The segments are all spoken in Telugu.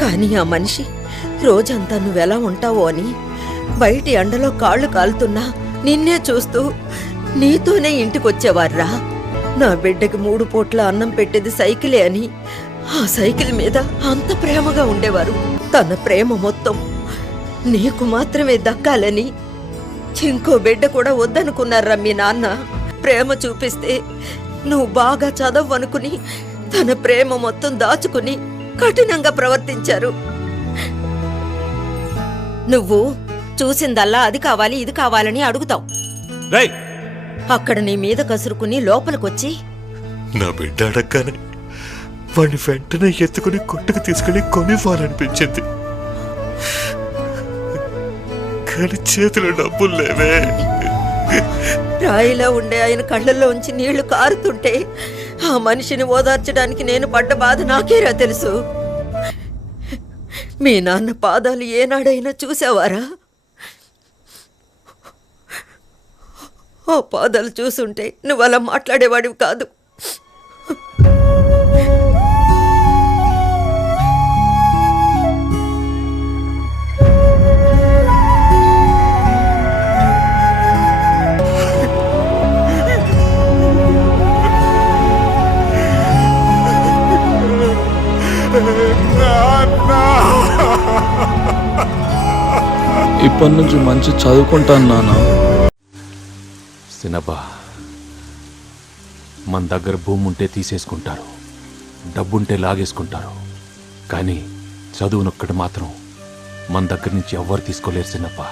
కానీ ఆ మనిషి రోజంతా నువ్వెలా ఉంటావో అని బయటి ఎండలో కాళ్ళు కాలుతున్నా నిన్నే చూస్తూ నీతోనే ఇంటికొచ్చేవార్రా. నా బిడ్డకి 3 పూట్ల అన్నం పెట్టేది సైకిలే అని ఆ సైకిల్ మీద అంత ప్రేమగా ఉండేవారు. తన ప్రేమ మొత్తం నీకు మాత్రమే దక్కాలని ఇంకో బిడ్డ కూడా వద్దనుకున్నారా మీ నాన్న. ప్రేమ చూపిస్తే నువ్వు బాగా చదవనుకుని తన ప్రేమ మొత్తం దాచుకుని కఠినంగా ప్రవర్తించారు. నువ్వు చూసిందల్లా అది కావాలి ఇది కావాలని అడుగుతావు. అక్కడ నీ మీద కసురుకుని లోపలికొచ్చి నా బిడ్డ అడగగానే వాడిని వెంటనే ఎత్తుకుని కొట్టుకు తీసుకెళ్లి కొనివ్వాలనిపించింది. కానీ చేతిలో డబ్బులు లేవే. రాయిలా ఉండే ఆయన కళ్ళల్లో ఉంచి నీళ్లు కారుతుంటే ఆ మనిషిని ఓదార్చడానికి నేను పడ్డ బాధ నాకేరా తెలుసు. మీ నాన్న పాదాలు ఏనాడైనా చూసావారా? ఆ పాదాలు చూసుంటే నువ్వు అలా మాట్లాడేవాడివి కాదు. ఇప్పటి నుంచి మంచి చదువుకుంటాను నాన్న. సినబ్బా, మన దగ్గర భూమి ఉంటే తీసేసుకుంటారు, డబ్బుంటే లాగేసుకుంటారు, కానీ చదువునొక్కటి మాత్రం మన దగ్గర నుంచి ఎవ్వరు తీసుకోలేరు సినబ్బా.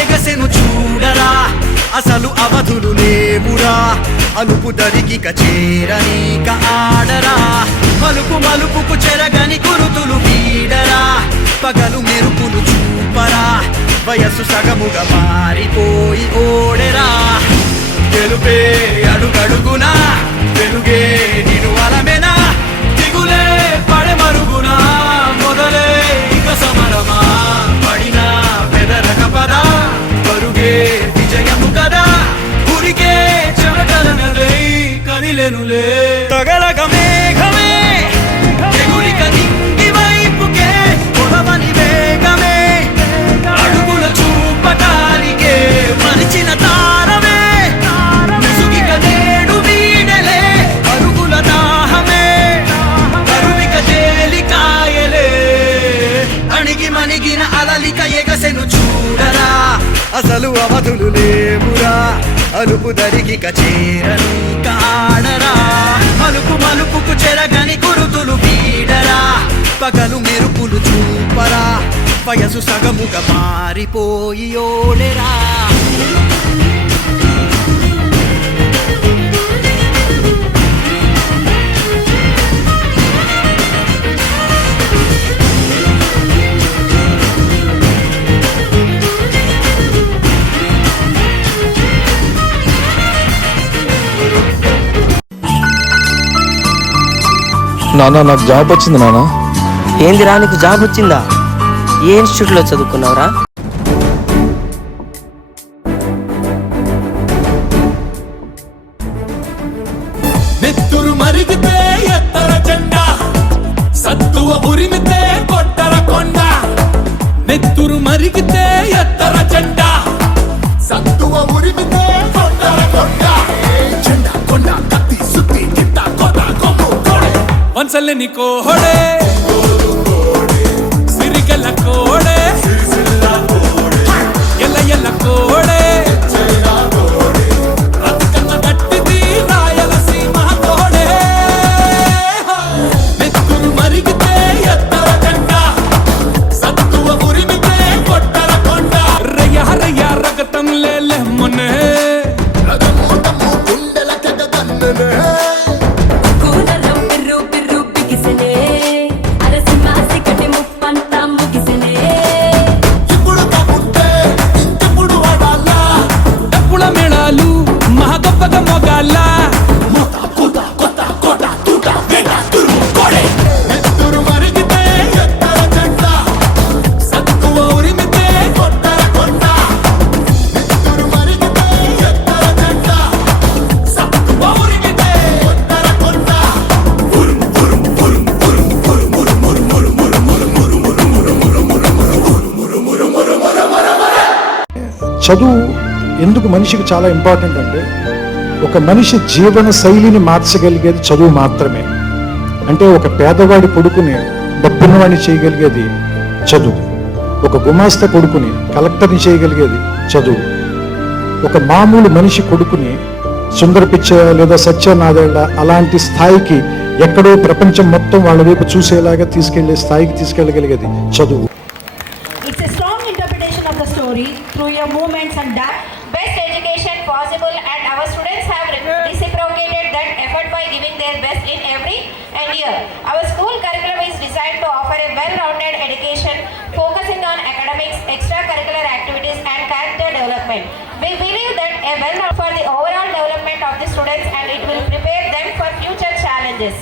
ఎగసెను చూడరా, అసలు అవధులు లేవురా, అలుపు దరికిక చేరనీక ఆడరా, మలుపు మలుపుకు చెరగని గురుతులు వీడరా, పగలు మెరుపులు చూపరా, వయస్సు సగముగా మారిపోయి ఓడెరా, గెలుపే అడుగడుగునా, వెలుగే నిను అలమెనా, దిగులే పడమరుగునా, మొదలే ఇక సమరమా, పడినా పెదరక పదా, పరుగే విజయము కదా, ఉరికే చెమటలనలే కదిలెనులే, తగలగ మేఘమే ఎగురిక నింగి వైపుకే, పొలవని వేగమే అడుగుల చూపటానికే, మరిచిన తారమే ముసుగిక నేడు వీడలే, అరుగుల దాహమే కరువిక తేలికాయలే, అణిగి మణిగిన అలలిక ఎగసెను చూడరా, అసలు అవధులు లేవురా, అలుపు దరికిక చేరని కాడరా, మలుపు మలుపుకు చెరగని గురుతులు వీడరా, పగలు మెరుపులు చూపరా, వయసు సగముగా మారిపోయి ఓడెరా. నాన్న, నాకు జాబ్ వచ్చింది నాన్న. ఏందిరా నీకు జాబ్ వచ్చిందా? ఏ ఇన్స్టిట్యూట్లో చదువుకున్నావురా? నెత్తురు మరిగితే ఎత్తర జెండా, సత్తువ ఉరిమితే కొట్టర కొండ, నెత్తురు మరిగితే ఎత్తర జెండా, సత్తువ ఉరిమితే కొట్టర కొండ, జెండా కొండ కత్తి సుత్తి గిట్ట కొత్త కొమ్ము కోడే, వంచలేని కోహడే సిరిగల కోడే, ఎల్ల ఎల్ల కోడే, రతికన్న గట్టిది రాయలసీమ కోడే, నెత్తురు మరిగితే ఎత్తర జెండా, సత్తువ ఉరిమితే కొట్టర కొండ, రయ్య రయ్య రగతం లేలే మొన్నే, రగమోటము గుండెల కగగన్ననే, కూనరం పిర్రు పిర్రు పిగిసనే, అరసి మాసి కటి ముప్ప చదువు ఎందుకు మనిషికి చాలా ఇంపార్టెంట్ అంటే ఒక మనిషి జీవన శైలిని మార్చగలిగేది చదువు మాత్రమే. అంటే ఒక పేదవాడి కొడుకుని డబ్బున్నవాడిని చేయగలిగేది చదువు, ఒక గుమాస్తా కొడుకుని కలెక్టర్ని చేయగలిగేది చదువు, ఒక మామూలు మనిషి కొడుకుని సుందర పిచ్చయ్య లేదా సత్యనాదేళ్ల అలాంటి స్థాయికి ఎక్కడో ప్రపంచం మొత్తం వాళ్ళ వైపు చూసేలాగా తీసుకెళ్లే స్థాయికి తీసుకెళ్ళగలిగేది చదువు. It's a strong interpretation of the story through your movements and that best education possible, and our students have reciprocated that effort by giving their best in every year. Our school curriculum is designed to offer a well-rounded education focusing on academics, extracurricular activities and character development. We believe that a well-rounded for